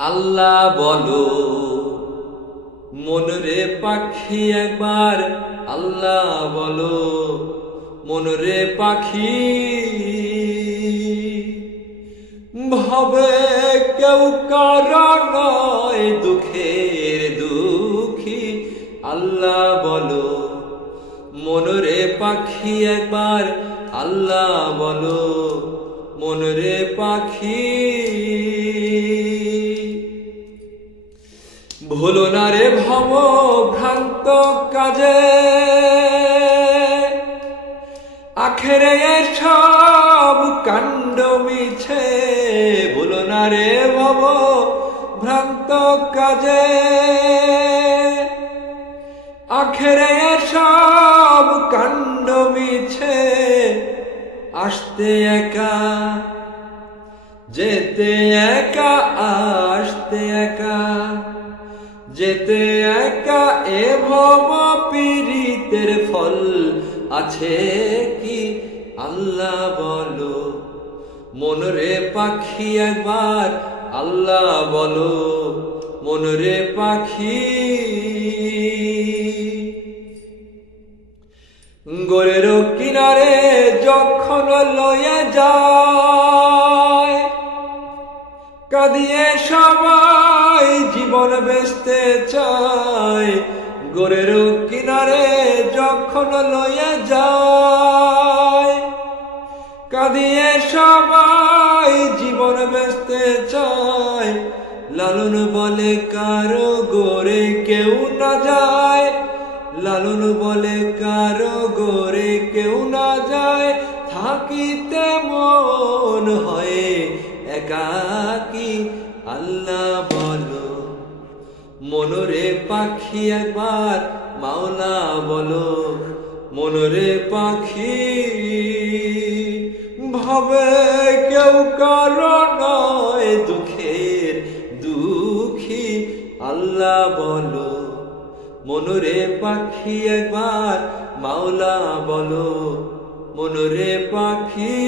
আল্লাহ বলো মনরে পাখি একবার আল্লাহ বলো মনরে পাখি ভাবে কেউ কারো নয় দুঃখের দুঃখী আল্লাহ বলো মনরে পাখি একবার আল্লাহ বলো মনরে পাখি ভুলো না রে ভব ভ্রান্ত কাজে আখেরে সব কাণ্ড মিছে ভুলো না রে ভব ভ্রান্ত কাজে আখেরে সব কাণ্ড মিছে আসতে একা যেতে একা আসতে একা যেতে একা এ ভব পীড়িতের ফল আছে কি আল্লাহ বলো মনরে পাখি একবার আল্লাহ বলো মনরে পাখি গোরের কিনারে যখন লয়ে যায় কাঁদিয়ে সবাই জীবন বেচতে চায় গোরের কিনারে যখন লয়ে যায় কাঁদিয়ে সবাই জীবন বেচতে চায় লালন বলে কারো গোরে কেউ না যায় লালন বলে কারো গোরে কেউ না যায় থাকিতে মন হয় একাকী আল্লাহ বলো মনরে পাখি একবার মাওলা বলো মনরে পাখি ভাবে কেউ কারো নয় দুঃখের দুঃখী আল্লাহ বলো মনরে পাখি একবার মাওলা বলো মনরে পাখি।